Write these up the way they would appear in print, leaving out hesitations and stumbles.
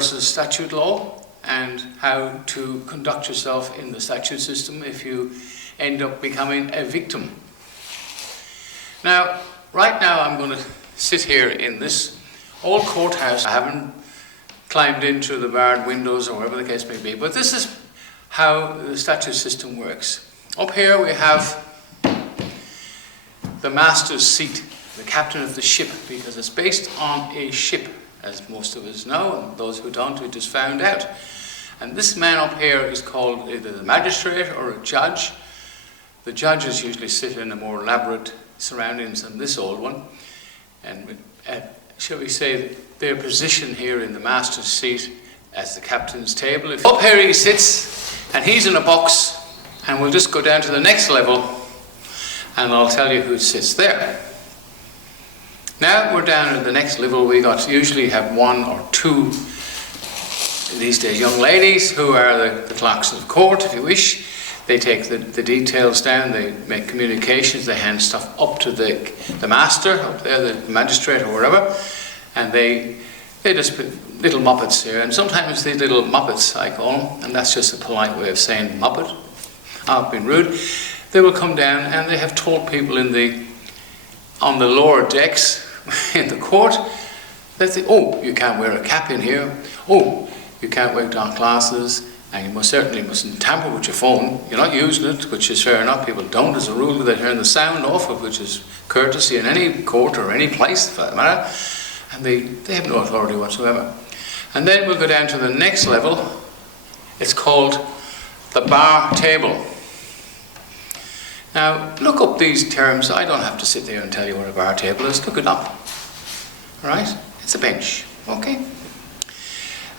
versus statute law and how to conduct yourself in the statute system if you end up becoming a victim. Now, right now I'm going to sit here in this old courthouse. I haven't climbed into the barred windows or whatever the case may be, but this is how the statute system works. Up here we have the master's seat, the captain of the ship, because it's based on a ship, as most of us know, and those who don't, we just found out. And this man up here is called either the magistrate or a judge. The judges usually sit in a more elaborate surroundings than this old one. And shall we say, their position here in the master's seat as the captain's table. Up here he sits, and he's in a box, and we'll just go down to the next level, and I'll tell you who sits there. Now we're down at the next level. We usually have one or two, these days, young ladies who are the clerks of the court, if you wish. They take the details down, they make communications, they hand stuff up to the master, up there, the magistrate or whatever, and they just put little muppets here, and sometimes these little muppets, I call them, and that's just a polite way of saying muppet. I've been rude. They will come down and they have told people on the lower decks in the court that oh, you can't wear a cap in here, oh, you can't wear dark glasses, and you most certainly mustn't tamper with your phone. You're not using it, which is fair enough. People don't as a rule. They turn the sound off, which is courtesy in any court or any place for that matter, and they have no authority whatsoever. And then we'll go down to the next level. It's called the bar table. Now, look up these terms. I don't have to sit there and tell you what a bar table is. Look it up. All right? It's a bench. Okay?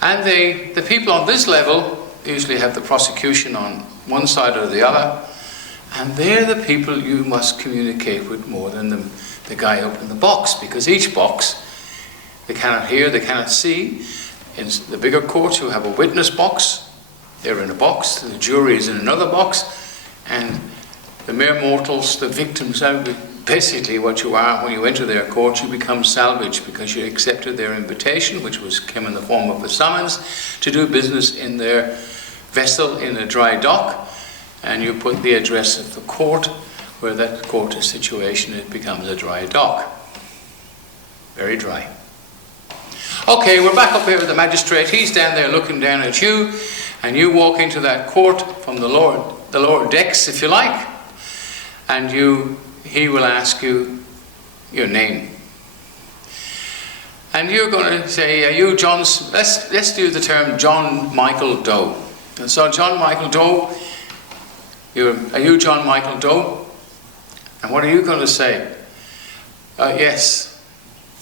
And the people on this level usually have the prosecution on one side or the other, and they're the people you must communicate with more than the guy up in the box, because each box, they cannot hear, they cannot see. In the bigger courts, you have a witness box. They're in a box. The jury is in another box, and the mere mortals, the victims, basically what you are when you enter their court. You become salvage because you accepted their invitation, which came in the form of a summons, to do business in their vessel in a dry dock, and you put the address of the court where that court is situated. It becomes a dry dock. Very dry. Okay, we're back up here with the magistrate. He's down there looking down at you, and you walk into that court from the lower decks, if you like, and he will ask you your name. And you're going to say, are you John, let's do the term John Michael Doe. And so John Michael Doe, are you John Michael Doe? And what are you going to say? Yes.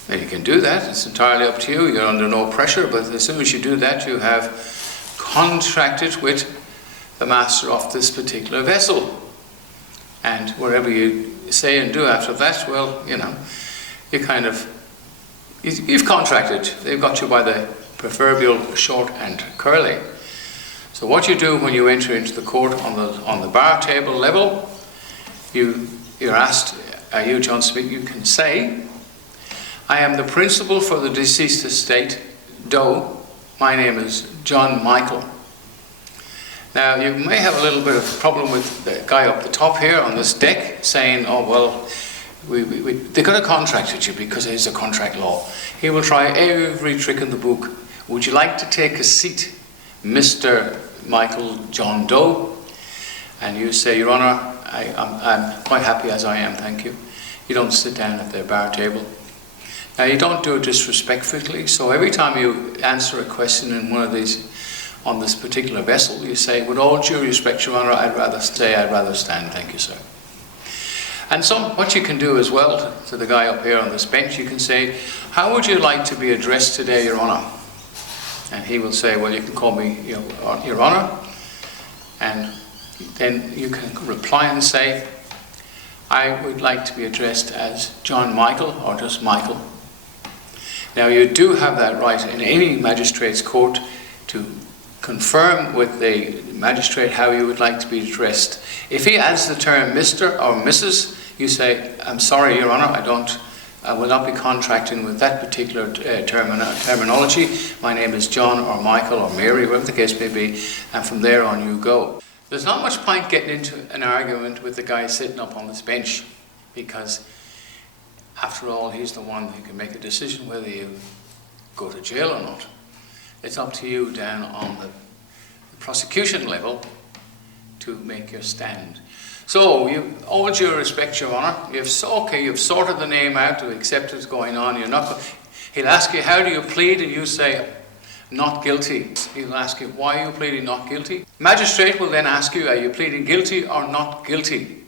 Well, you can do that. It's entirely up to you. You're under no pressure, but as soon as you do that, you have contracted with the master of this particular vessel. And whatever you say and do after that, well, you know, you've contracted. They've got you by the proverbial short and curly. So what you do when you enter into the court on the bar table level, you're asked, are you John Smith? You can say, I am the principal for the deceased estate, Doe. My name is John Michael. Now, you may have a little bit of problem with the guy up the top here on this deck saying, oh, well, they're going to contract with you because it is a contract law. He will try every trick in the book. Would you like to take a seat, Mr. Michael John Doe? And you say, Your Honour, I'm quite happy as I am, thank you. You don't sit down at their bar table. Now, you don't do it disrespectfully, so every time you answer a question in one of these, on this particular vessel, you say, with all due respect, Your Honour, I'd rather stand, thank you, sir. And so what you can do as well to the guy up here on this bench, you can say, how would you like to be addressed today, Your Honour? And he will say, well, you can call me Your Honour. And then you can reply and say, I would like to be addressed as John Michael or just Michael. Now, you do have that right in any magistrate's court to confirm with the magistrate how you would like to be addressed. If he adds the term Mr. or Mrs., you say, I'm sorry, Your Honour, I don't I will not be contracting with that particular terminology. My name is John or Michael or Mary, whatever the case may be, and from there on you go. There's not much point getting into an argument with the guy sitting up on this bench, because after all, he's the one who can make a decision whether you go to jail or not. It's up to you down on the prosecution level to make your stand. So, all due respect, Your Honour, you've sorted the name out to accept what's going on. He'll ask you, how do you plead? And you say, not guilty. He'll ask you, why are you pleading not guilty? Magistrate will then ask you, are you pleading guilty or not guilty?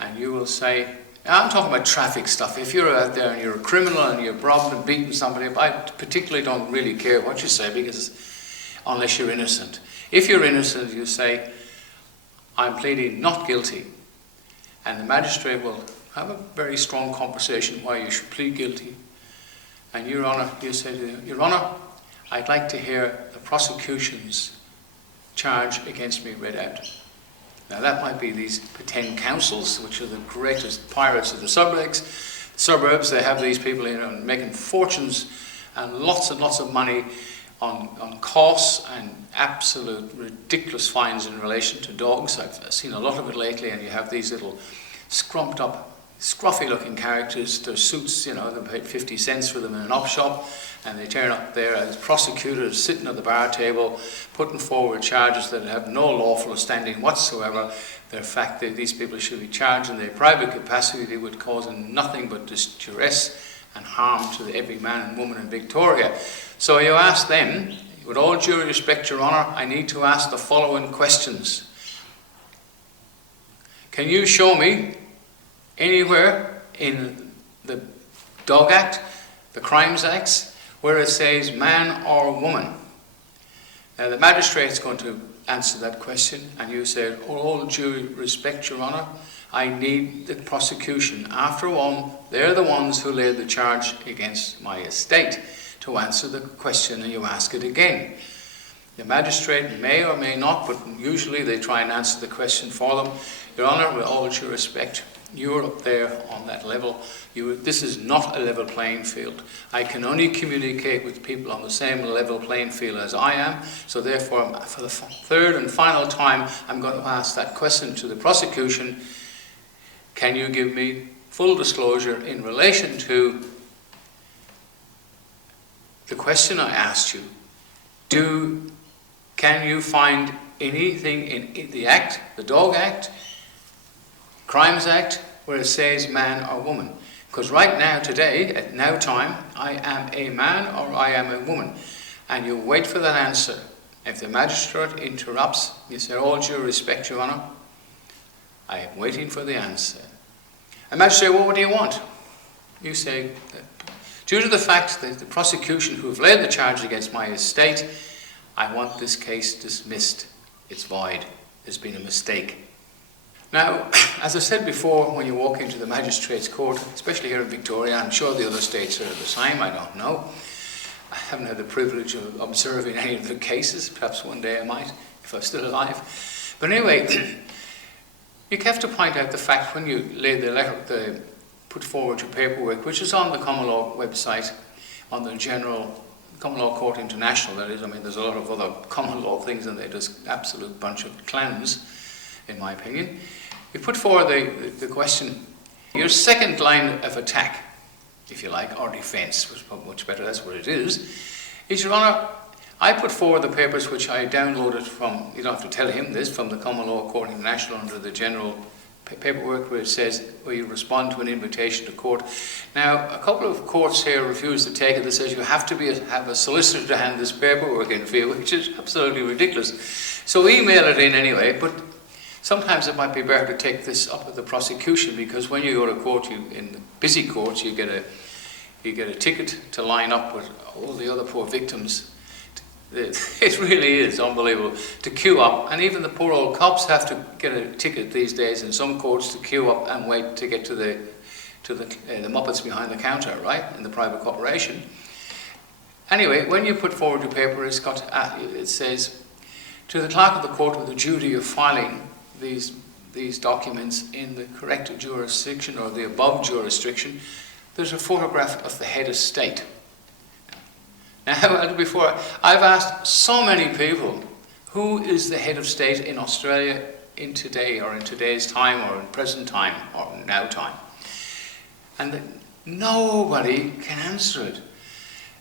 And you will say, I'm talking about traffic stuff. If you're out there and you're a criminal and you're robbed and beaten somebody, I particularly don't really care what you say, because unless you're innocent. If you're innocent, you say, I'm pleading not guilty. And the magistrate will have a very strong conversation why you should plead guilty. And Your Honour, you say to him, Your Honour, I'd like to hear the prosecution's charge against me read out. Now that might be these pretend councils, which are the greatest pirates of the suburbs. They have these people making fortunes and lots of money on costs and absolute ridiculous fines in relation to dogs. I've seen a lot of it lately, and you have these little scrumped up, scruffy looking characters. Their suits, they paid 50 cents for them in an op shop, and they turn up there as prosecutors sitting at the bar table, putting forward charges that have no lawful standing whatsoever. The fact that these people should be charged in their private capacity with causing nothing but distress and harm to every man and woman in Victoria. So you ask them, with all due respect, Your Honour, I need to ask the following questions. Can you show me anywhere in the Dog Act, the Crimes Acts, where it says man or woman? Now the magistrate's going to answer that question, and you say, with all due respect, Your Honour, I need the prosecution. After all, they're the ones who laid the charge against my estate, to answer the question, and you ask it again. The magistrate may or may not, but usually they try and answer the question for them. Your Honour, with all due respect, you're up there on that level. This is not a level playing field. I can only communicate with people on the same level playing field as I am, so therefore, for the third and final time, I'm going to ask that question to the prosecution. Can you give me full disclosure in relation to the question I asked you? Can you find anything in the Act, the Dog Act, Crimes Act, where it says man or woman? Because right now, today, at now time, I am a man or I am a woman. And you wait for that answer. If the magistrate interrupts, you say, all due respect, Your Honour, I am waiting for the answer. A magistrate, well, what do you want? You say, due to the fact that the prosecution who have laid the charge against my estate, I want this case dismissed. It's void. There's been a mistake. Now, as I said before, when you walk into the magistrate's court, especially here in Victoria, I'm sure the other states are the same, I don't know. I haven't had the privilege of observing any of the cases. Perhaps one day I might, if I'm still alive. But anyway, you have to point out the fact when you lay put forward your paperwork, which is on the Common Law website, on the general Common Law Court International, that is. I mean, there's a lot of other common law things, and they're just absolute bunch of clans, in my opinion. You put forward the question, your second line of attack, if you like, or defence, was much better, that's what it is Your Honour, I put forward the papers which I downloaded from, you don't have to tell him this, from the Common Law Court International under the general paperwork where it says, where you respond to an invitation to court. Now, a couple of courts here refuse to take it. They say you have to have a solicitor to hand this paperwork in for you, which is absolutely ridiculous. So email it in anyway, but sometimes it might be better to take this up with the prosecution, because when you go to court, in the busy courts, you get a ticket to line up with all the other poor victims. It really is unbelievable to queue up, and even the poor old cops have to get a ticket these days in some courts to queue up and wait to get to the muppets behind the counter, right, in the private corporation. Anyway, when you put forward your paper, it says, to the clerk of the court with the duty of filing these documents in the correct jurisdiction or the above jurisdiction, there's a photograph of the head of state. Now, before, I've asked so many people, who is the head of state in Australia in today, or in today's time, or in present time, or now time? And nobody can answer it.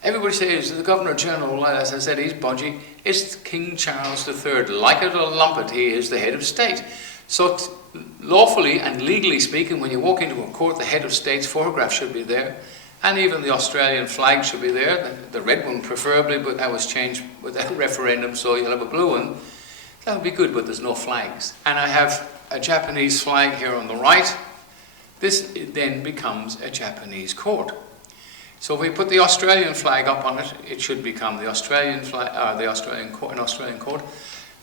Everybody says the Governor General, as I said, he's budgie. It's King Charles III. Like it or lump it, he is the head of state. So lawfully and legally speaking, when you walk into a court, the head of state's photograph should be there. And even the Australian flag should be there, the red one preferably, but that was changed with that referendum, so you'll have a blue one. That would be good, but there's no flags. And I have a Japanese flag here on the right. This then becomes a Japanese court. So if we put the Australian flag up on it, it should become the Australian flag, an Australian court.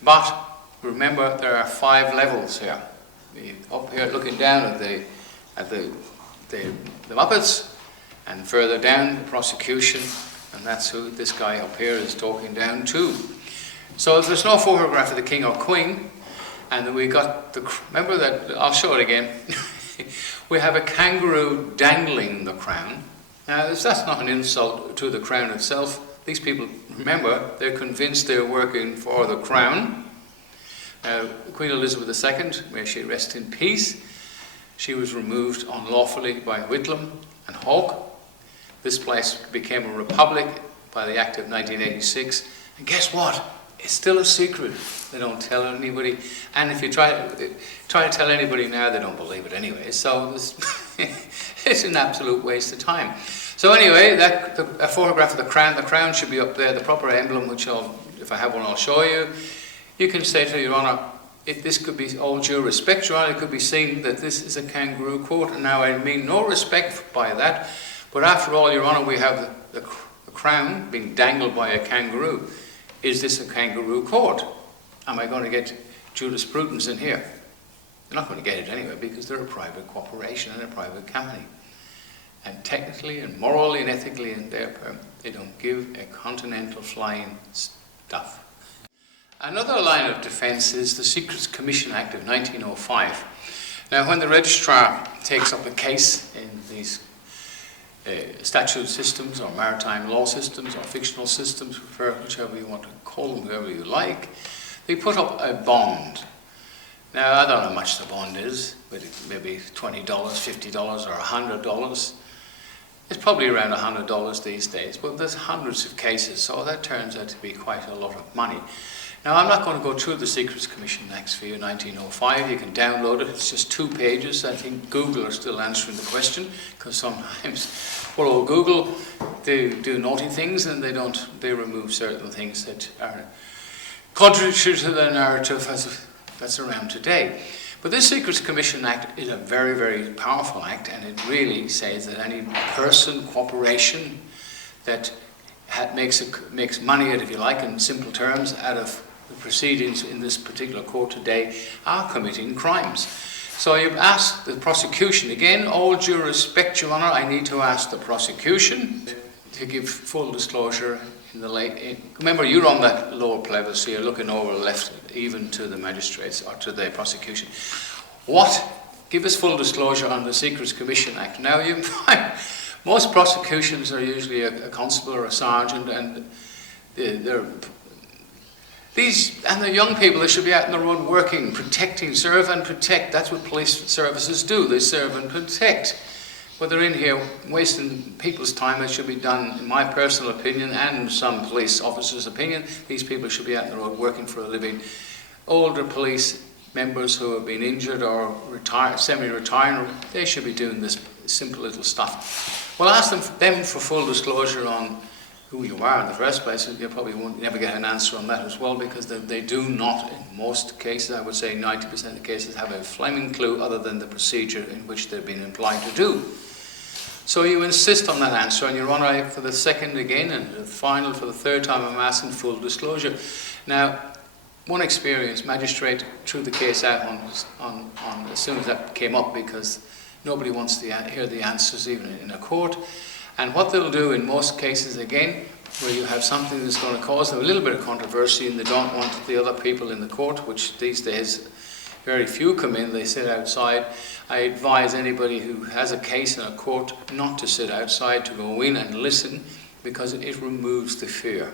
But remember, there are 5 levels here. Up here, looking down at the Muppets, and further down, the prosecution, and that's who this guy up here is talking down to. So if there's no photograph of the king or queen, and we got remember that, I'll show it again. We have a kangaroo dangling the crown. Now, that's not an insult to the crown itself. These people, remember, they're convinced they're working for the crown. Queen Elizabeth II, may she rest in peace, she was removed unlawfully by Whitlam and Hawke. This place became a republic by the Act of 1986. And guess what? It's still a secret. They don't tell anybody. And if you try to tell anybody now, they don't believe it anyway. So it's an absolute waste of time. So anyway, a photograph of the crown should be up there, the proper emblem, which if I have one, I'll show you. You can say to Your Honour, this could be, all due respect, Your Honour, it could be seen that this is a kangaroo court. And now I mean no respect by that, but after all, Your Honour, we have the crown being dangled by a kangaroo. Is this a kangaroo court? Am I going to get jurisprudence in here? They're not going to get it anyway, because they're a private corporation and a private company. And technically and morally and ethically in their perm, they don't give a continental flying stuff. Another line of defence is the Secrets Commission Act of 1905. Now, when the registrar takes up a case in these statute systems or maritime law systems or fictional systems, whichever you want to call them, whoever you like, they put up a bond. Now, I don't know how much the bond is, but it may be $20, $50 or $100. It's probably around $100 these days, but there's hundreds of cases, so that turns out to be quite a lot of money. Now, I'm not going to go through the Secrets Commission Acts for you, 1905. You can download it. It's just 2 pages. I think Google are still answering the question, because sometimes, well, Google, they do naughty things and they remove certain things that are contrary to the narrative that's around today. But this Secrets Commission Act is a very, very powerful act, and it really says that any person, corporation that makes money, if you like, in simple terms, out of the proceedings in this particular court today are committing crimes. So you've asked the prosecution, again, all due respect, Your Honour, I need to ask the prosecution to give full disclosure in the remember, you're on that lower level, so you're looking over left, even to the magistrates or to the prosecution. Give us full disclosure on the Secrets Commission Act. Now, you find most prosecutions are usually a constable or a sergeant, and the young people, they should be out on the road working, protecting, serve and protect. That's what police services do. They serve and protect. But they're in here wasting people's time. It should be done, in my personal opinion, and some police officers' opinion. These people should be out on the road working for a living. Older police members who have been injured or semi-retiring, they should be doing this simple little stuff. Well, ask them for full disclosure on who you are in the first place. You probably won't never get an answer on that as well, because they do not, in most cases, I would say 90% of the cases, have a flaming clue other than the procedure in which they've been employed to do. So you insist on that answer, and Your Honour, for the second again, and the final, for the third time, I'm asking full disclosure. Now, one experienced magistrate threw the case out on as soon as that came up, because nobody wants to hear the answers even in a court. And what they'll do in most cases, again, where you have something that's going to cause them a little bit of controversy and they don't want the other people in the court, which these days Very few come in, they sit outside. I advise anybody who has a case in a court not to sit outside, to go in and listen, because it removes the fear.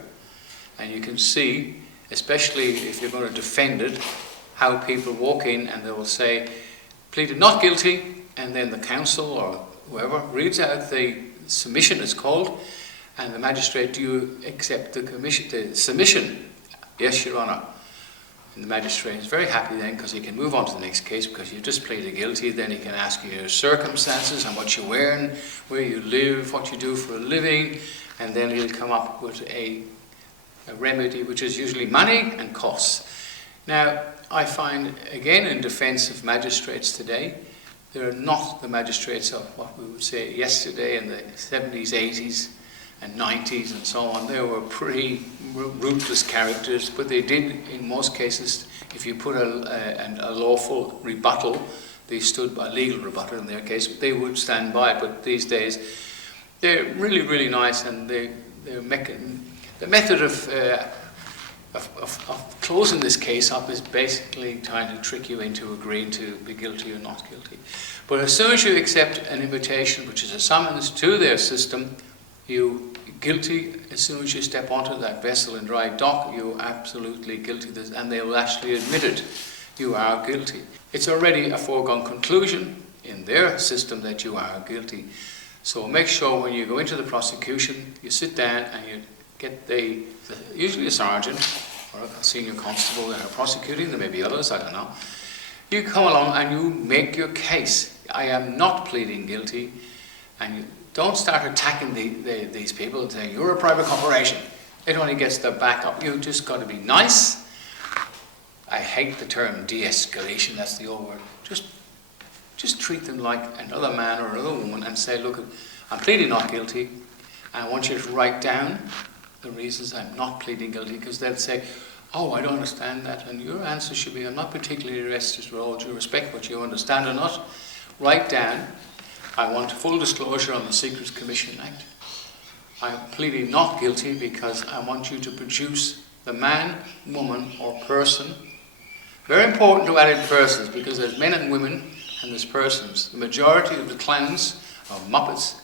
And you can see, especially if you're going to defend it, how people walk in and they will say, pleaded not guilty, and then the counsel or whoever reads out the submission, it's called, and the magistrate, do you accept the submission? Yes, Your Honour. And the magistrate is very happy then, because he can move on to the next case, because you just pleaded guilty. Then he can ask you your circumstances and what you're wearing, where you live, what you do for a living, and then he'll come up with a remedy, which is usually money and costs. Now, I find, again, in defence of magistrates today, they're not the magistrates of what we would say yesterday in the 70s, 80s, and 90s and so on. They were pretty ruthless characters, but they did, in most cases, if you put a lawful rebuttal, they stood by legal rebuttal in their case, they would stand by it. But these days, they're really, really nice, and the method of closing this case up is basically trying to trick you into agreeing to be guilty or not guilty. But as soon as you accept an invitation, which is a summons to their system, you guilty. As soon as you step onto that vessel in dry dock, you're absolutely guilty, and they will actually admit it. You are guilty. It's already a foregone conclusion in their system that you are guilty. So make sure when you go into the prosecution, you sit down and you get usually a sergeant or a senior constable that are prosecuting. There may be others, I don't know. You come along and you make your case. I am not pleading guilty, and you don't start attacking these people and saying, you're a private corporation. It only gets their back up. You just got to be nice. I hate the term de-escalation, that's the old word. Just treat them like another man or another woman and say, look, I'm pleading not guilty. And I want you to write down the reasons I'm not pleading guilty, because they'll say, oh, I don't understand that. And your answer should be, I'm not particularly interested with all due respect, but you understand or not. Write down, I want full disclosure on the Secrets Commission Act. I'm pleading not guilty because I want you to produce the man, woman, or person. Very important to add in persons, because there's men and women and there's persons. The majority of the clowns or Muppets,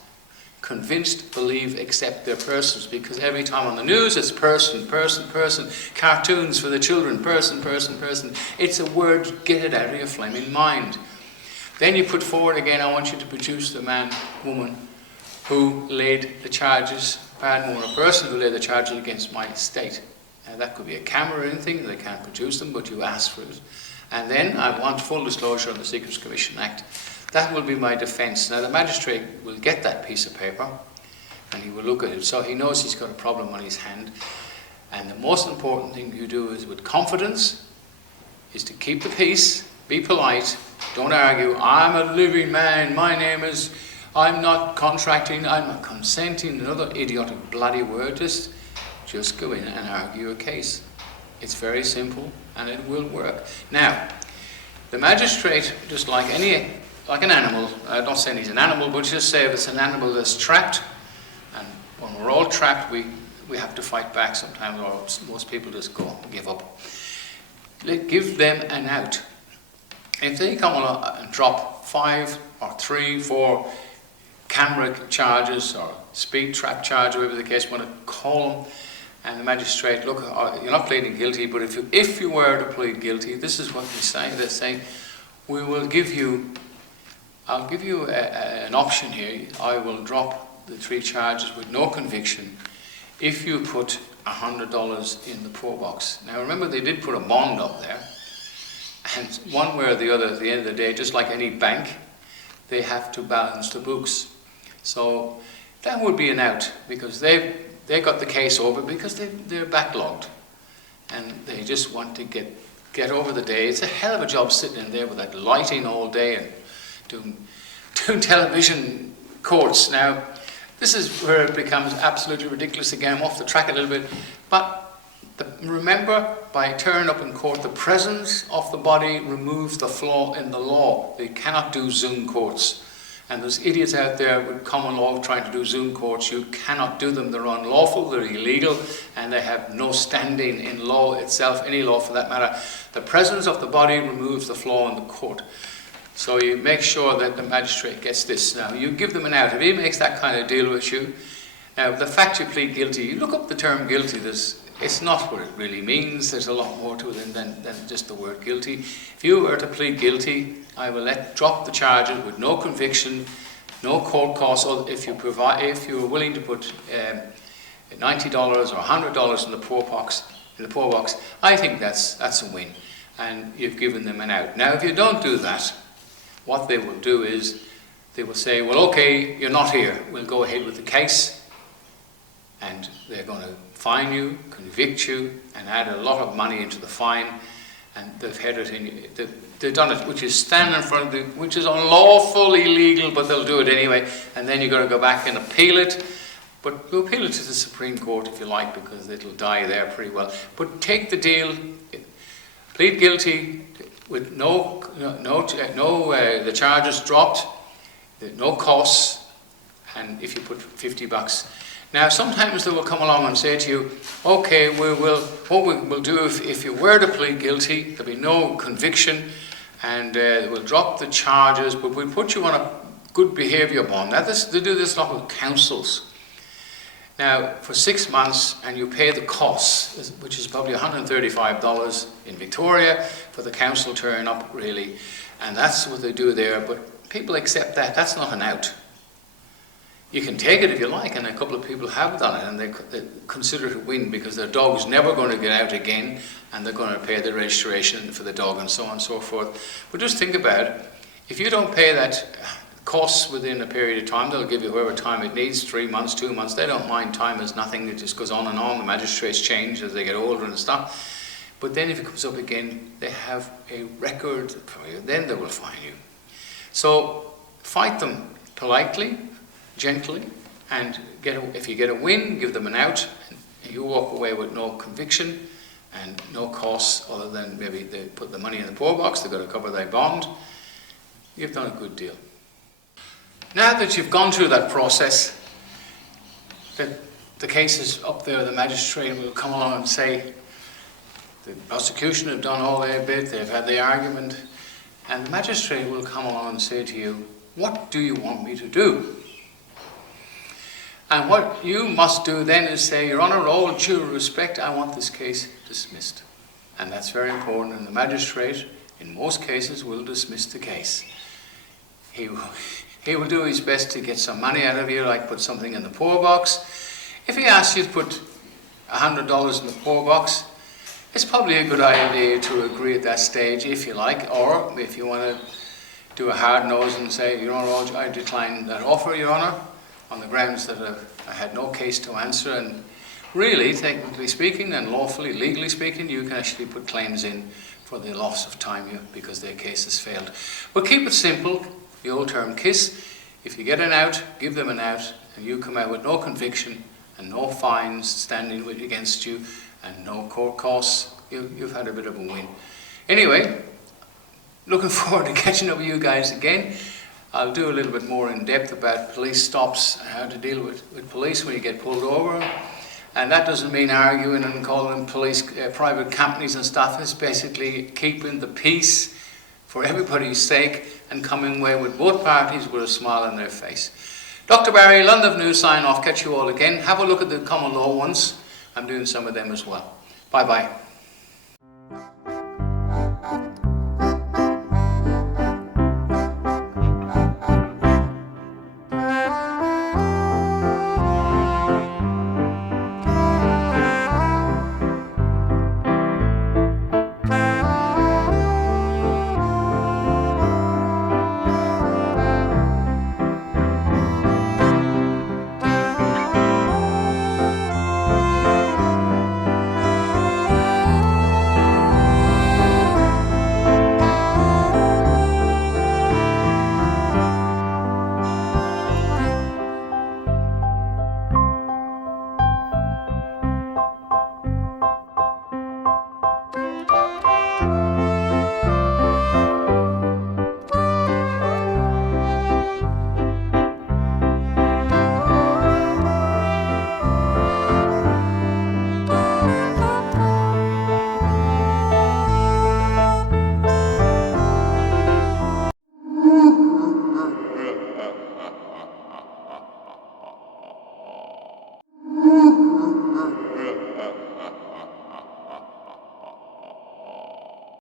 convinced, believe, accept their persons, because every time on the news it's person, person, person. Cartoons for the children, person, person, person. It's a word, get it out of your flaming mind. Then you put forward again, I want you to produce the man, woman, who laid the charges, man, woman, or person who laid the charges against my estate. Now that could be a camera or anything, they can't produce them, but you ask for it. And then I want full disclosure on the Secrets Commission Act. That will be my defence. Now the magistrate will get that piece of paper and he will look at it, so he knows he's got a problem on his hand. And the most important thing you do is, with confidence, is to keep the peace, be polite, don't argue. I'm a living man, my name is, I'm not contracting, I'm not consenting, another idiotic bloody word. Just go in and argue a case. It's very simple and it will work. Now, the magistrate, just like an animal, I'm not saying he's an animal, but just say if it's an animal that's trapped, and when we're all trapped, we have to fight back sometimes, or most people just give up. Give them an out. If they come along and drop 5 or 3, 4 camera charges or speed trap charge, whatever the case, want to call them, and the magistrate, look, you're not pleading guilty, but if you were to plead guilty, this is what they say. They say, I'll give you an option here. I will drop the 3 charges with no conviction if you put $100 in the poor box. Now remember, they did put a bond up there, and one way or the other, at the end of the day, just like any bank, they have to balance the books. So that would be an out, because they got the case over because they're backlogged, and they just want to get over the day. It's a hell of a job sitting in there with that lighting all day and doing television courts. Now, this is where it becomes absolutely ridiculous again. I'm off the track a little bit, but remember, by turning up in court, the presence of the body removes the flaw in the law. They cannot do Zoom courts. And there's idiots out there with common law trying to do Zoom courts. You cannot do them. They're unlawful, they're illegal, and they have no standing in law itself, any law for that matter. The presence of the body removes the flaw in the court. So you make sure that the magistrate gets this. Now, you give them an out. If he makes that kind of deal with you, now the fact you plead guilty, you look up the term guilty, it's not what it really means. There's a lot more to it than just the word guilty. If you were to plead guilty, I will drop the charges with no conviction, no court costs. Or if you were willing to put $90 or $100 in the poor box, I think that's a win, and you've given them an out. Now, if you don't do that, what they will do is they will say, well, okay, you're not here. We'll go ahead with the case, and they're going to fine you, convict you, and add a lot of money into the fine, and they've had it in. They've done it, which is standing in front of you, which is unlawful, illegal, but they'll do it anyway. And then you've got to go back and appeal it. But we'll appeal it to the Supreme Court if you like, because it'll die there pretty well. But take the deal, plead guilty with the charges dropped, no costs, and if you put $50. Now, sometimes they will come along and say to you, okay, what we'll do if you were to plead guilty, there'll be no conviction, and we'll drop the charges, but we'll put you on a good behaviour bond. Now, they do this a lot with councils. Now, for 6 months, and you pay the costs, which is probably $135 in Victoria for the council turn up, really, and that's what they do there, but people accept that. That's not an out. You can take it if you like, and a couple of people have done it, and they consider it a win because their dog's never going to get out again, and they're going to pay the registration for the dog and so on and so forth. But just think about it. If you don't pay that costs within a period of time, they'll give you whatever time it needs, 3 months, 2 months. They don't mind. Time is nothing. It just goes on and on. The magistrates change as they get older and stuff. But then if it comes up again, they have a record for you. Then they will fine you. So fight them politely, gently, and if you get a win, give them an out, and you walk away with no conviction and no costs other than maybe they put the money in the poor box, they've got to cover their bond. You've done a good deal. Now that you've gone through that process, the case is up there, the magistrate will come along and say, the prosecution have done all their bit, they've had the argument, and the magistrate will come along and say to you, what do you want me to do? And what you must do then is say, Your Honour, all due respect, I want this case dismissed. And that's very important, and the magistrate, in most cases, will dismiss the case. He will do his best to get some money out of you, like put something in the poor box. If he asks you to put $100 in the poor box, it's probably a good idea to agree at that stage, if you like, or if you want to do a hard nose and say, Your Honour, I decline that offer, Your Honour, on the grounds that I had no case to answer, and really, technically speaking and lawfully, legally speaking, you can actually put claims in for the loss of time because their case has failed. But keep it simple, the old term KISS. If you get an out, give them an out, and you come out with no conviction and no fines standing against you and no court costs, you've had a bit of a win. Anyway, looking forward to catching up with you guys again. I'll do a little bit more in depth about police stops and how to deal with police when you get pulled over. And that doesn't mean arguing and calling them police private companies and stuff. It's basically keeping the peace for everybody's sake and coming away with both parties with a smile on their face. Dr. Barry, London News sign off. Catch you all again. Have a look at the common law ones. I'm doing some of them as well. Bye-bye.